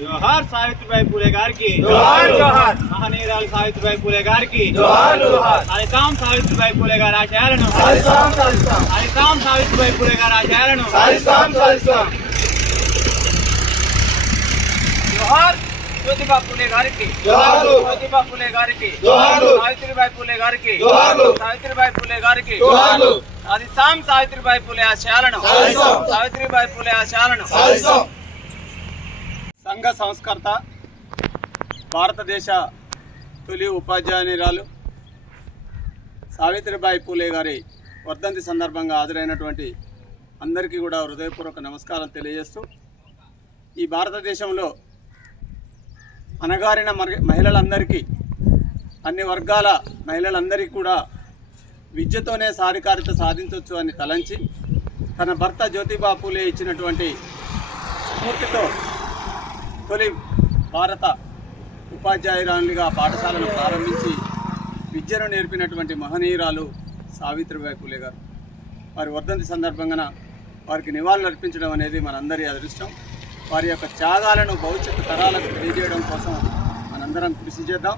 జోహార్ సావిత్రిబాయి పూలే గారికి జోహార్, జోహార్. మహనీయురాలు సావిత్రిబాయి పూలే గారికి జోహార్, జోహార్. హరితాం సావిత్రిబాయి పూలే గారి ఆశయాలను సాధిస్తాం సాధిస్తాం హరితాం సావిత్రిబాయి పూలే గారి ఆశయాలను సాధిస్తాం సాధిస్తాం జోహార్ జ్యోతిబా పూలే గారికి జోహార్లు. జ్యోతిబా పూలే గారికి జోహార్లు. సావిత్రిబాయి పూలే గారికి జోహార్లు. సావిత్రిబాయి పూలే గారికి జోహార్లు. హరితాం సావిత్రిబాయి పూలే ఆశయాలను. సావిత్రిబాయి పూలే ఆశయాలను సంఘ సంస్కర్త భారతదేశ తొలి ఉపాధ్యాయునిరాలు సావిత్రిబాయి పూలే గారి వర్ధంతి సందర్భంగా హాజరైనటువంటి అందరికీ కూడా హృదయపూర్వక నమస్కారం తెలియజేస్తూ ఈ భారతదేశంలో అణగారిన మహిళలందరికీ అన్ని వర్గాల మహిళలందరికీ కూడా విద్యతోనే సాధికారిత సాధించవచ్చు అని తలంచి తన భర్త జ్యోతిబా పూలే ఇచ్చినటువంటి స్ఫూర్తితో తొలి భారత ఉపాధ్యాయురాలుగా పాఠశాలను ప్రారంభించి విద్యను నేర్పినటువంటి మహనీయురాలు సావిత్రిబాయి పూలే గారు. వారి వర్ధంతి సందర్భంగా వారికి నివాళులు అర్పించడం అనేది మనందరి అదృష్టం. వారి యొక్క త్యాగాలను భవిష్యత్తు తరాలకు తెలియజేయడం కోసం మనందరం కృషి చేద్దాం.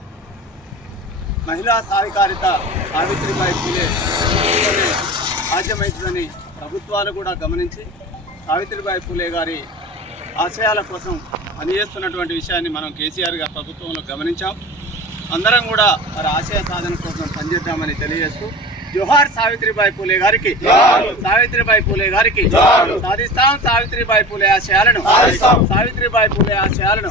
మహిళా సాధికారిత సావిత్రిబాయి పూలే సాధ్యమవుతుందని ప్రభుత్వాలు కూడా గమనించి సావిత్రిబాయి పూలే గారి ఆశయాల కోసం పనిచేస్తున్నటువంటి విషయాన్ని మనం కేసీఆర్ గారి ప్రభుత్వంలో గమనించాం అందరం కూడా వారి ఆశయ సాధన కోసం పనిచేద్దామని తెలియజేస్తూ జోహార్ సావిత్రిబాయి పూలే గారికి. సావిత్రిబాయి పూలే గారికి. సాధిస్తాం సావిత్రిబాయి పూలే ఆశయాలను. సావిత్రిబాయి పూలే ఆశయాలను